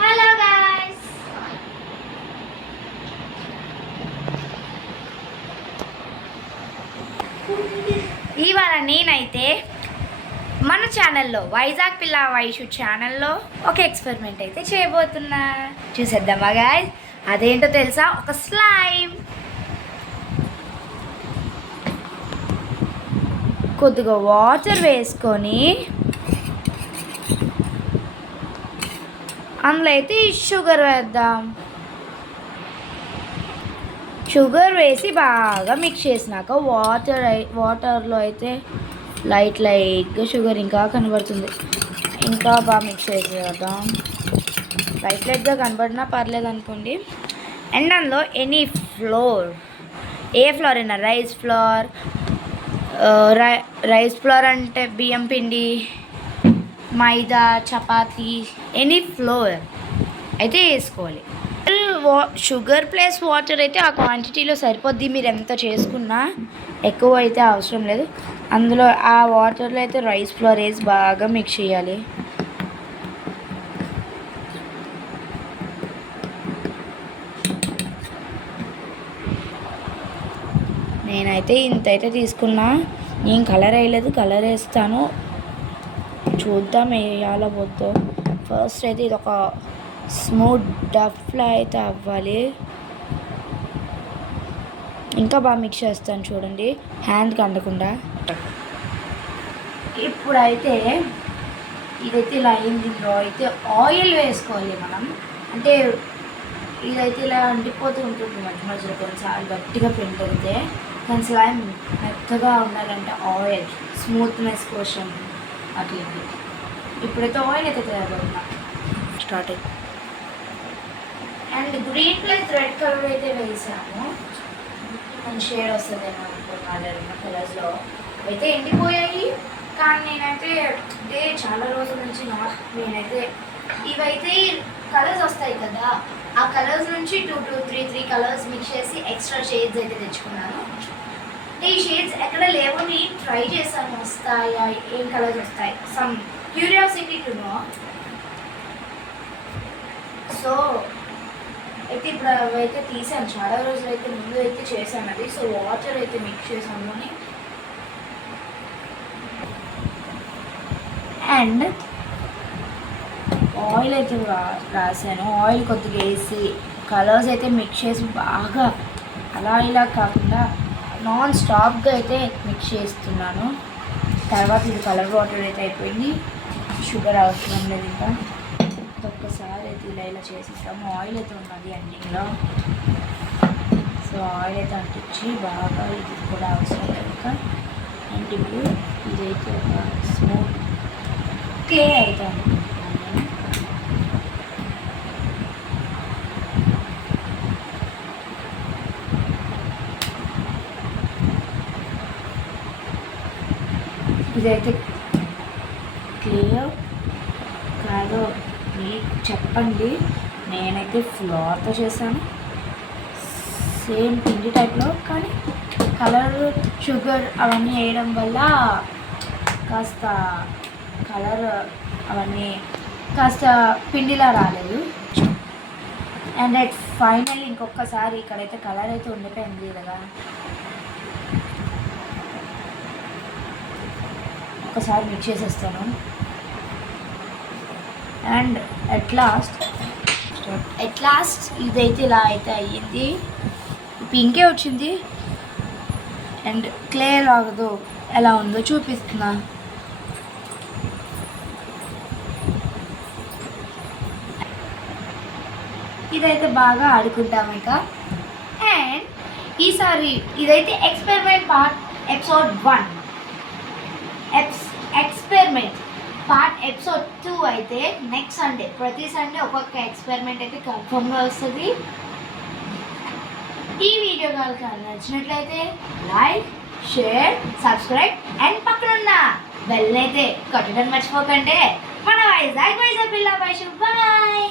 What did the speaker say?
Hello guys, ఇవాళ నేనైతే మన ఛానల్లో వైజాగ్ పిల్ల వైషు ఛానల్లో ఒక ఎక్స్పెరిమెంట్ అయితే చేయబోతున్నా. చూసేద్దామా గాయ్స్? అదేంటో తెలుసా? ఒక స్లైమ్. కొద్దిగా వాటర్ వేసుకొని అందులో అయితే షుగర్ వేద్దాం. షుగర్ వేసి బాగా మిక్స్ చేసినాక వాటర్లో అయితే లైట్గా షుగర్ ఇంకా కనబడుతుంది. ఇంకా బాగా మిక్స్ చేసేద్దాం. లైట్గా కనబడినా పర్లేదు అనుకోండి. అండ్ అందులో ఎనీ ఫ్లోర్, ఏ ఫ్లోర్ అయినా, రైస్ ఫ్లోర్ అంటే బియ్యం పిండి, మైదా, చపాతీ, ఎనీ ఫ్లోర్ అయితే వేసుకోవాలి. షుగర్ ప్లస్ వాటర్ అయితే ఆ క్వాంటిటీలో సరిపోద్ది. మీరు ఎంత చేసుకున్నా ఎక్కువ అయితే అవసరం లేదు. అందులో ఆ వాటర్లో అయితే రైస్ ఫ్లోర్ వేసి బాగా మిక్స్ చేయాలి. నేనైతే ఇంత అయితే తీసుకున్నా. నేను కలర్ వేయలేదు, కలర్ వేస్తాను. చూద్దాం వేయాలో వద్దో. ఫస్ట్ అయితే ఇది ఒక స్మూత్ డఫ్లా అయితే అవ్వాలి. ఇంకా బాగా మిక్స్ చేస్తాను చూడండి, హ్యాండ్కి అంటకుండా. ఇప్పుడైతే ఇదైతే ఇలా అయింది. దీంట్లో అయితే ఆయిల్ వేసుకోవాలి మనం. అంటే ఇదైతే ఇలా అంటిపోతూ ఉంటుంది మధ్య మధ్యలో, కొన్నిసార్లు గట్టిగా పెంటుంది. కానీ స్లైమ్ మెత్తగా ఉండాలంటే ఆయిల్ స్మూత్నెస్ కోసం అట్లా. ఇప్పుడైతే ఆయిల్ అయితే తయారవుతున్నా స్టార్ట్ అయింది. And green plus red colour అయితే వేసాము. మంచి షేడ్ వస్తుందేమో అనుకున్నాను. కలర్స్లో అయితే ఎండిపోయాయి. కానీ నేనైతే చాలా రోజుల నుంచి నేనైతే ఇవైతే కలర్స్ వస్తాయి కదా, ఆ కలర్స్ నుంచి 2 to 3 కలర్స్ మిక్స్ చేసి ఎక్స్ట్రా షేడ్స్ అయితే తెచ్చుకున్నాను. ఈ షేడ్స్ ఎక్కడ లేవని ట్రై చేశాను, వస్తాయా, ఏం కలర్స్ వస్తాయి, some curiosity to know. So అయితే ఇప్పుడు అవైతే తీసాను. చాలా రోజులు అయితే ముందు అయితే చేశాను అది. సో వాటర్ అయితే మిక్స్ చేసాను. అండ్ ఆయిల్ అయితే రాసాను. ఆయిల్ కొద్దిగా వేసి కలర్స్ అయితే మిక్స్ చేసి బాగా అలా ఇలా కాకుండా నాన్ స్టాప్గా అయితే మిక్స్ చేస్తున్నాను. తర్వాత ఇది కలర్ వాటర్ అయితే అయిపోయింది. షుగర్ అవసరం లేదు. ఇంకా ఒక్కసారి అయితే ఇలా చేసేస్తాము. ఆయిల్ అయితే ఉన్నది ఎండింగ్లో. సో ఆయిల్ అయితే అంటించి బాగా ఇది కూడా అవసరం లేదు. ఇంకా ఎండింగ్ ఇదైతే ఒక స్మూత్ క్లే అయితే అనుకుంటున్నాను. ఇదైతే క్లే కాదో మీకు చెప్పండి. నేనైతే ఫ్లోర్తో చేశాను, సేమ్ పిండి టైప్లో. కానీ కలర్, షుగర్ అవన్నీ వేయడం వల్ల కాస్త కలర్ అవన్నీ కాస్త పిండిలా రాలేదు. అండ్ ఫైనల్ ఇంకొకసారి ఇక్కడైతే కలర్ అయితే ఉండిపోయింది కదా, ఒకసారి మిక్స్ చేసేస్తాను. అండ్ ఎట్ లాస్ట్ ఇదైతే ఇలా అయితే అయ్యింది. పింకే వచ్చింది. అండ్ క్లే లాగదు ఎలా ఉందో చూపిస్తున్నా. ఇదైతే బాగా ఆడుకుంటాం ఇక. అండ్ ఈసారి ఇదైతే experiment part episode 1, experiment part episode 2 అయితే నెక్స్ట్ సండే. ప్రతి సండే ఒక్కొక్క ఎక్స్పెరిమెంట్ అయితే కన్ఫర్మ్గా వస్తుంది. ఈ వీడియో కనుక నచ్చినట్లయితే లైక్, షేర్, సబ్స్క్రైబ్ అండ్ పక్కనున్న బెల్ అయితే కొట్టడం మర్చిపోకండి. మన వైజాగ్ పిల్ల వైషు. బాయ్.